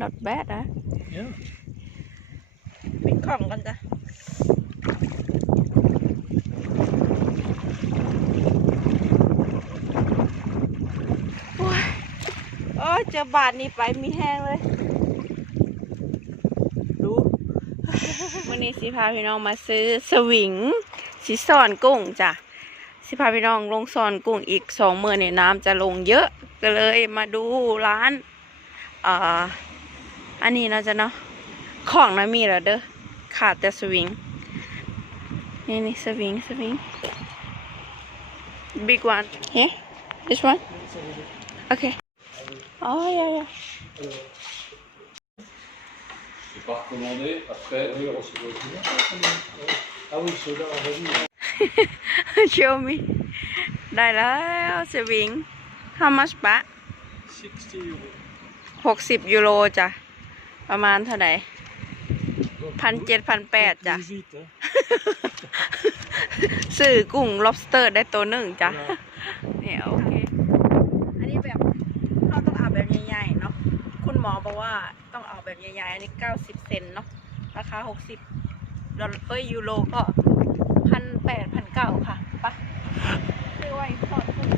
not bad นะ Yeah. ปิดกล่องกันจ้ะโอ้ยเจอบาทนี้ไปมีแห้งเลยดูวันนี้สิพาพี่น้องมาซื้อสวิงสิสอนกุ้งจ้ะสิพาพี่น้องลงสอนกุ้งอีก2 มื้อเนี่ยน้ำจะลงเยอะก็เลยมาดูร้านอันนี้นะจ๊ะเนาะของนะมีแล้วเด้อขาดแต่สวิงนี่สวิงbig one here this one okay oh yeah C'est pas recommandé, après... Oui, on se voit bien. Ah oui, ceux-là, vas-y. show me ได้แล้วสวิง how much ปะ 60 euros. 60 ยูโรจ้ะประมาณเท่าไหร่1,700-1,800จ้ะ Visite, hein. ซื้อกุ้ง lobster ได้ตัวหนึ่งจ้ะเนี่ยโอเคอันนี้แบบเราต้องเอาแบบใหญ่ๆเนาะคุณหมอบอกว่าต้องเอาแบบใหญ่ๆอันนี้90 เซนเนาะราคา60ยูโรก็1,800-1,900ค่ะปะซื้อไว้ทอดกุ้ง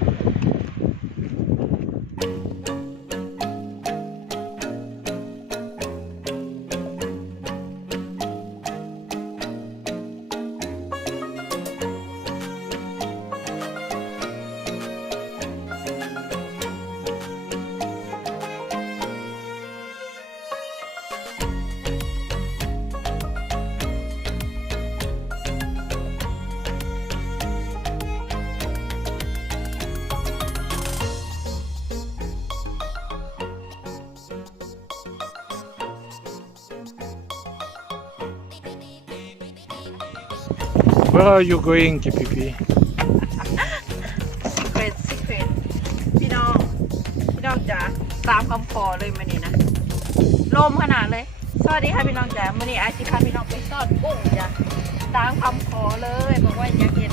Where are you going, Kipipi? secret พี่น้องจ๋าตามคำขอเลยมานี่นะลมขนาดเลยสวัสดีค่ะพี่น้องจ๋ามื่อนี้ไอซิพาพี่น้องไปทอดกุ้งจ้ะตามคำขอเลยบอกว่าอยากเห็น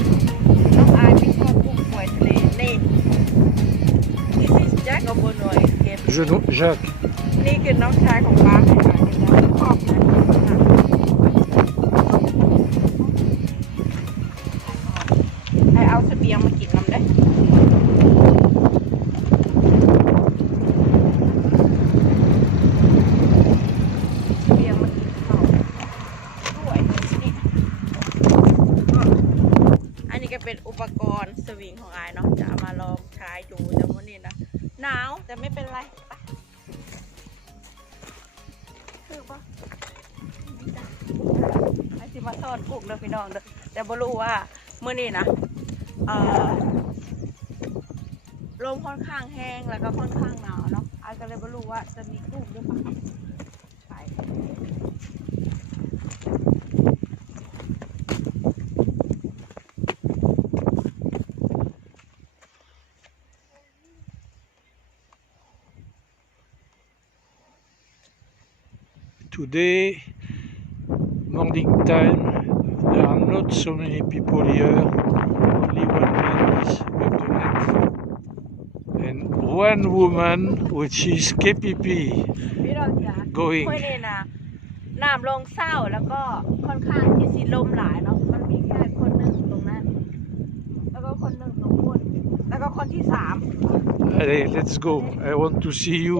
น้องไอไปทอดกุ้งฝอยทะเลนี่ This is Jack กับบนหน่วยเก็บ Jacques. นี่คือน้องชายของป้าค่ะนี่นะชอบนะไอเอาเสบียงมากินน้ำได้เป็นอุปกรณ์สวิงของไอเนาะจะเอามาลองใช้ดูแต่วันนี้นะหนาวแต่ไม่เป็นไรไปคือปะไอซิมาทอดกุ้งเด้อพี่น้องเด้อแต่บ่รู้ว่าเมื่อนี้นะลมค่อนข้างแห้งแล้วก็ค่อนข้างหนาวเนาะไอก็เลยบ่รู้ว่าจะมีกุ้งหรือเปล่าไปToday, morning time, there are not so many people here. Only one man is with the net. And one woman, which is KPP, พี่น้องจ๋า going. เมื่อนี้นะน้ำลงเศร้าแล้วก็ค่อนข้างที่สิลมหลายเนาะมันมีแค่คนหนึ่งตรงนั้นแล้วก็คนหนึ่งตรงบนแล้วก็คนที่3 Allez, let's go. I want to see you.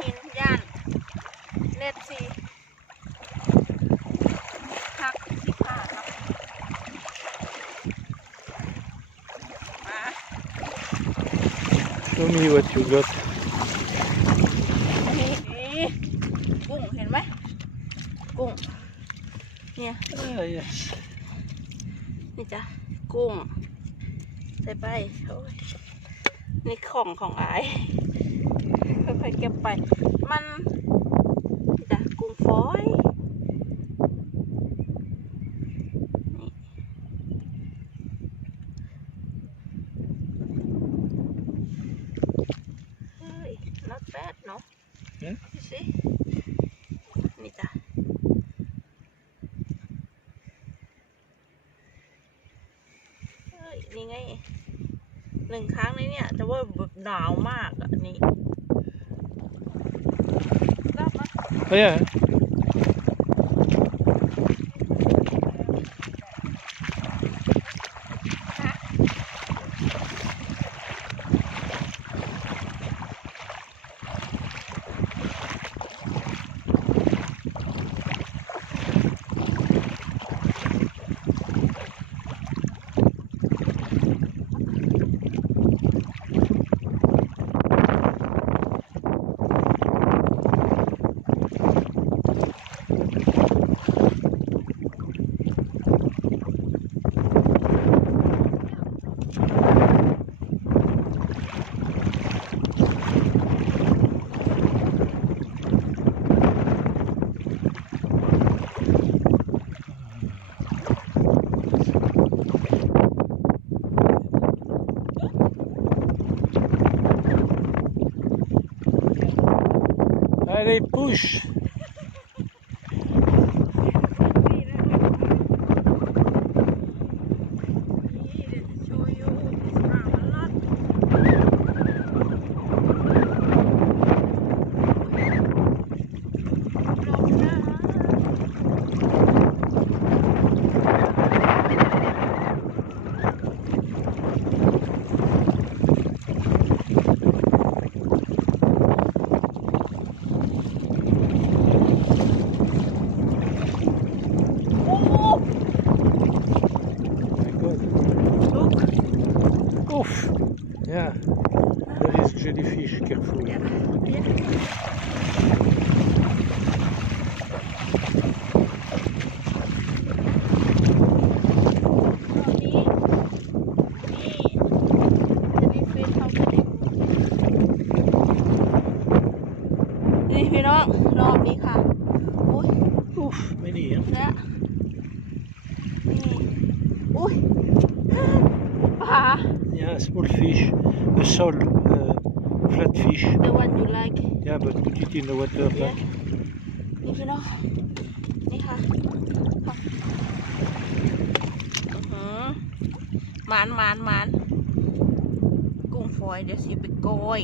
หินย่านเน็ตซีพัก15ครับมา Show me what you got. นไหมกุ้งเนี่ย yes. นี่จ้ะกุ้งใส่ไปโอ้ยนี่ของอายค่อยๆเก็บไปมันนี่จ้ะกุ้งฝอยนี่เฮ้ย not bad เนาะ Yeah. ดูสินี่จ้ะเฮ้ยนี่ไง1 ครั้งเลยเนี่ยแต่ว่าแบบหนาวมากอ่ะนี่รับมา Oh, yeah. Allez, push. Oof. Yeah. There is jellyfish, careful. นี่พี่น้องรอบนี้ค่ะอุ้ย Oof, many, huh? และนี่อุ้ยปลา Yeah, small fish. A sole, flat fish. the one you like Yeah, but put it in the water. yeah นี่พี่น้องนี่ค่ะหมานกุ้งฝอยเดี๋ยวสิไปโกย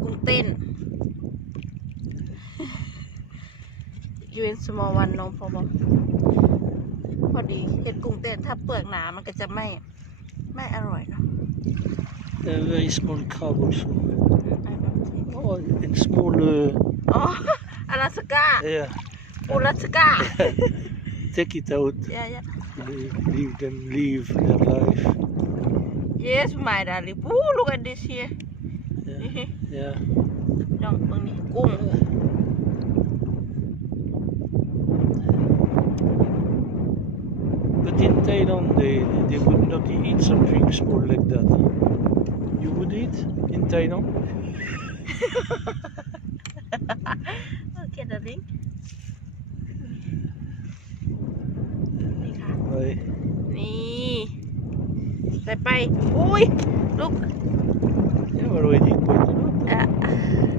กุ้งเต้น you in small one no problem พอดีเห็ดกุ้งเต้นถ้าเปลือกหนามันก็จะไม่อร่อยเนาะ A very small crab also. I don't think Oh, and small. อ๋ออลาสก้า Yeah. อุลาสก้า Take it out. yeah Leave them live their life. yes my darling ooh look at this here Yeah. Yeah. น้องตรงนี้กุ้ง But in Thailand, they would not eat something small like that. Huh? You would eat in Thailand? okay darling นี่ค่ะ Why? นี่ใส่ไปอุ้ยลูก Yeah, already quite a lot.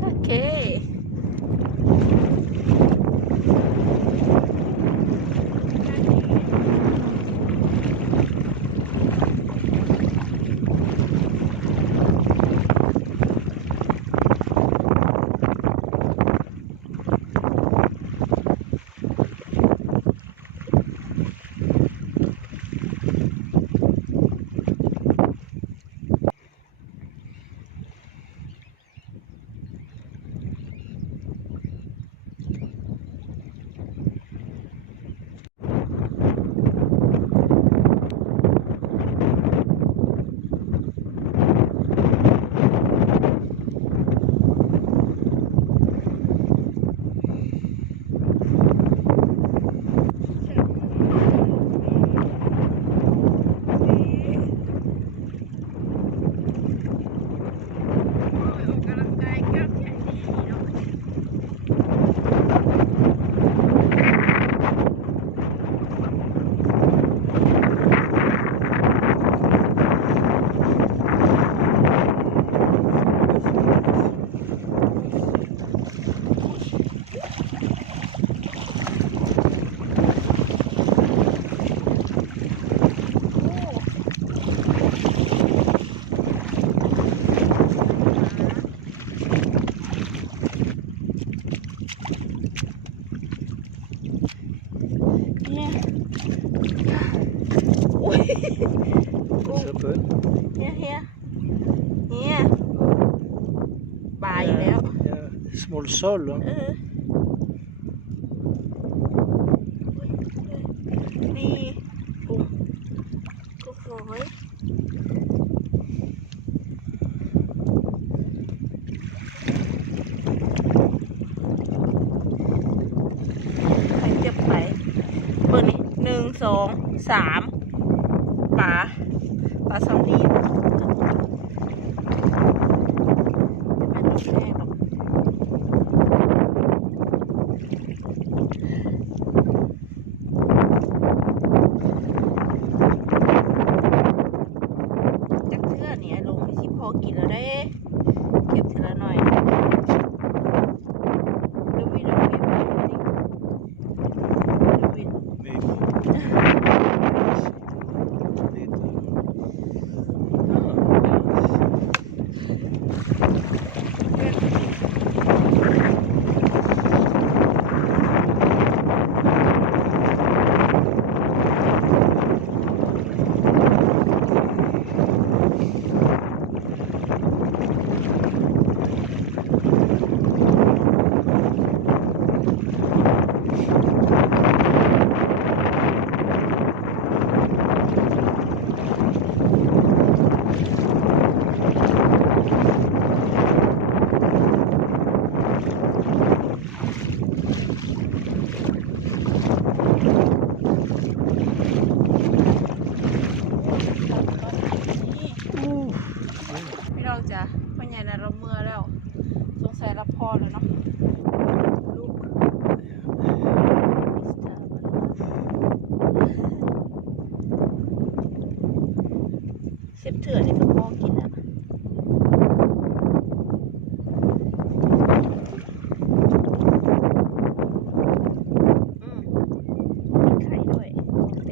โอเค อีกแล้ว small soul. Hein. นี่ปุ่มก็ฝอยไปเจ็บไปเปิดนี่1 2 3ปลาซอมบี้จะเป็นแรกหรอกจากเทื่อเนี่ยลงไปสิพอกินแล้วได้เก็บทีละหน่อยดูวินเอาเก็บไปจริงดูวิน พี่น้องจ้ะพ่อใหญ่น่ะเราเมื่อแล้วสงสัยรับพอแล้วเนาะลูกเสียบเถื่อนนี่ก็พอกินอ่ะมีไข่ด้วยเ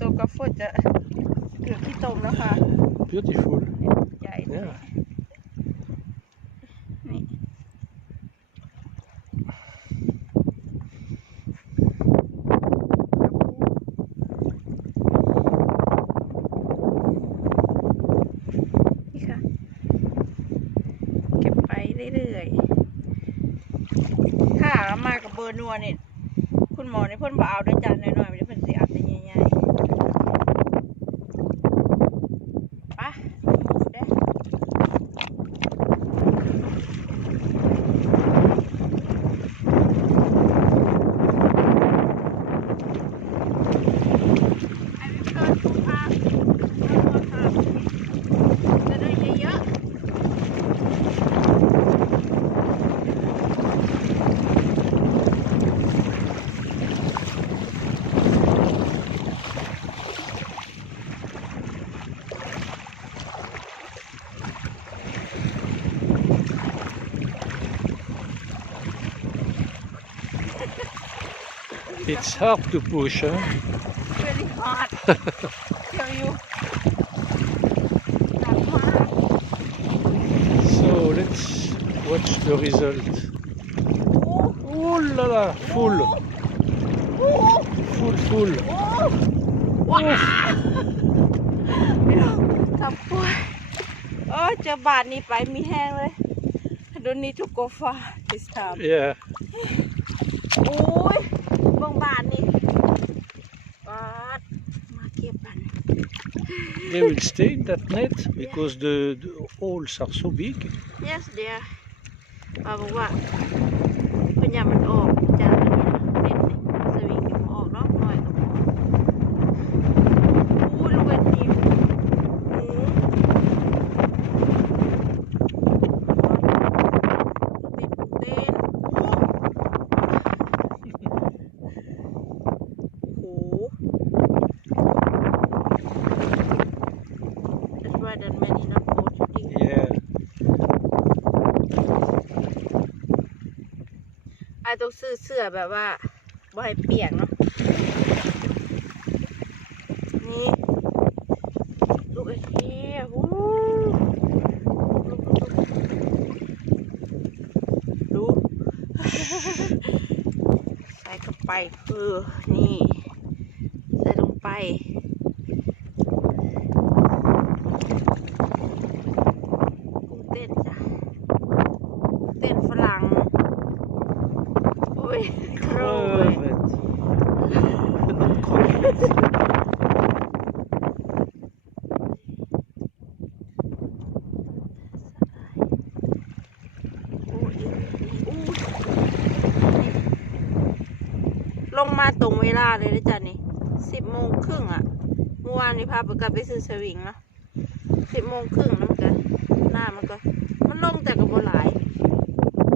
ต้นกับฝนจะเกือบที่ตมแล้วค่ะ Beautiful. ใหญ่ Yeah. นี่นี่ค่ะเก็บไปเรื่อยๆค่ะมากับเบอร์นัวเนี่ยคุณหมอในพ่นบ่เอาด้วยจานหน่อยๆไม่ได้เพิ่นสิเอาแต่ใหญ่ๆไปเด้ไอ้วิเตอร์ถูกพา It's hard to push, huh? really hard tell you หนักมาก So let's watch the result. โอ้ Oh là là, full, โอ้ full. โอ้ว้าวพี่น้องทำป่วยเจอบาทนี้ไปมีแห้งเลย I don't need to go far this time Yeah. โอ้ยเบิ่งบาทนี่บาทมาเก็บกัน They will stay in that net because the holes are so big. yes dear ป้าบอกว่าเพิ่นอยากมันออกจากอันนี้นะเน็ตนี่สวิงที่มันออกเนาะหน่อยก็พอโอ้ยลูกเอ็นทีต้องซื้อเสื้อแบบว่าบ่ให้เปียกเนาะนี่ลูกไอ้เหี้ยดู ใส่เข้าไปนี่ใส่ลงไปกุ้งเต้นจ้ะเต้นฝรั่งCrevette. Not crevette. ลงมาตรงเวลาเลยนะจ๊ะนี่10:30อ่ะเมื่อวานนี้พาไปซื้อสวิงเนาะ10:30แล้วมันลงแต่กับบ่หลาย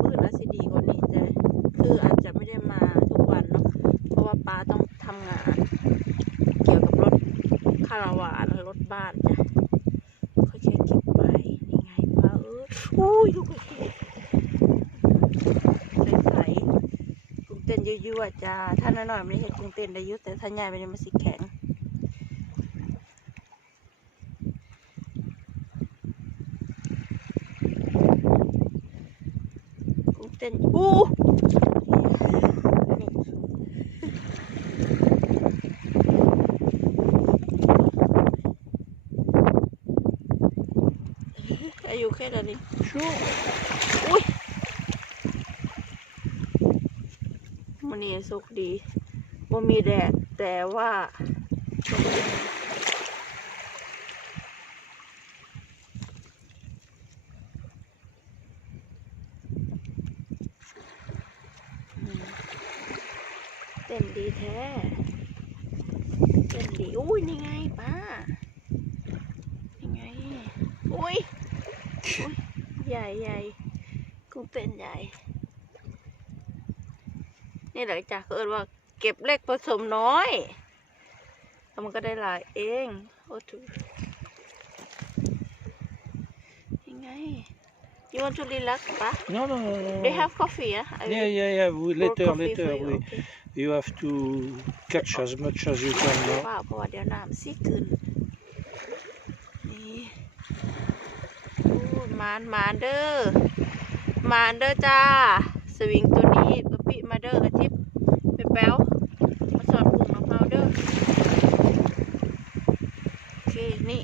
พื้นอาจจะดีกว่านี้แต่คืออาจจะไม่ได้มาทุกวันเนาะเพราะว่าป้าต้องทำงานเกี่ยวกับรถคาราวานรถบ้านจ้ะเขาใช้เก็บไปนี่ไงป้าอุ้ยลูกเอ๋ใสๆกุ้งเต้นยั่วๆจ้าถ้าน้อยๆไม่ใช่กุ้งเต้นได้ยุ่แต่ถ้าใหญ่ไม่ได้มาสิแข็งเต้นอายุแค่นั้นเองอุ้ยมันนี่สุกดีบ่มีแดดแต่ว่าเต้นดีแท้เต้นดีอุ้ยนี่ไงป้านี่ไงอุ้ยใหญ่กุ้งเต้นใหญ่นี่แหละจ้ะเขาเรียกว่าเก็บเล็กผสมน้อยแล้วมันก็ได้หลายเองโอ้ถูยังไไง You want to relax, pa? No. They have coffee, yeah? Yeah. Later. Okay. You have to catch as much as you can now. ว้าวเพราะว่าเดี๋ยวน้ำซีขึ้นนี่มานเด้อจ้าสวิงตัวนี้ปะปิมาเด้ออาทิตย์ไปแป๊วมาสอนกลุ่มน้ำเผาเด้อโอเคนี่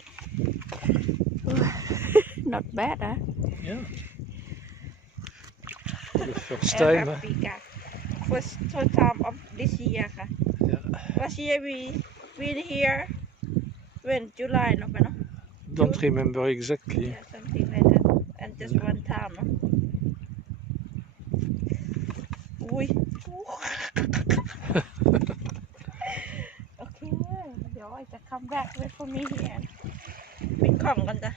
not bad นะ Yeah. The first time. First time of this year ค่ะ Yeah. Last year we here when July เนาะปะเนาะ Don't remember exactly. Yeah, something like that and just one time เนาะอุ้ยโอเคเดี๋ยวจะ come back wait for me here ปิดกล่องกันจ้ะ